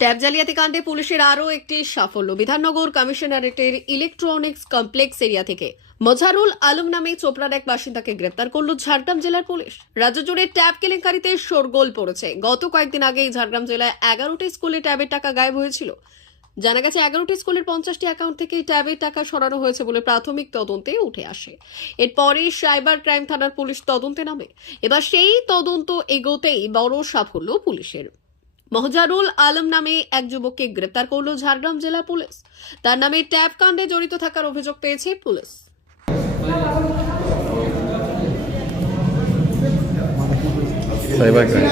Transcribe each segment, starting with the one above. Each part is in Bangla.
ট্যাব জালিয়াতি কাণ্ডে পুলিশের আরও একটি সাফল্য। বিধাননগর কমিশনারেটের ইলেকট্রনিক্স কমপ্লেক্স এরিয়া থেকে মজারুল আলম নামে চোপড়ার এক বাসিন্দাকে গ্রেপ্তার করল ঝাড়গ্রাম জেলার পুলিশ। রাজ্য জুড়ে ট্যাব কেলেঙ্কারিতে শোরগোল পড়েছে। গত কয়েকদিন আগেই ঝাড়গ্রাম জেলায় এগারোটি স্কুলে ট্যাবের টাকা গায়েব হয়েছিল। জানা গেছে, এগারোটি স্কুলের পঞ্চাশটি অ্যাকাউন্ট থেকে ট্যাবের টাকা সরানো হয়েছে বলে প্রাথমিক তদন্তে উঠে আসে। এরপরে সাইবার ক্রাইম থানার পুলিশ তদন্তে নামে। এবার সেই তদন্ত এগোতেই বড় সাফল্য পুলিশের। মহজারুল আলম নামে এক যুবককে গ্রেপ্তার করল ঝাড়গ্রাম জেলা পুলিশ। তার নামে ট্যাব কাণ্ডে জড়িত থাকার অভিযোগ পেয়েছে পুলিশ। Cyber crime.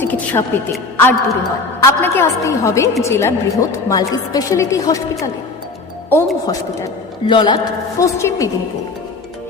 চিকিৎসা পেতে আর দূরে নয়। আপনাকে আসতেই হবে জেলার বৃহৎ মাল্টি স্পেশালিটি হসপিটালে। ওম হসপিটাল, ললাট, পশ্চিম মেদিনীপুর।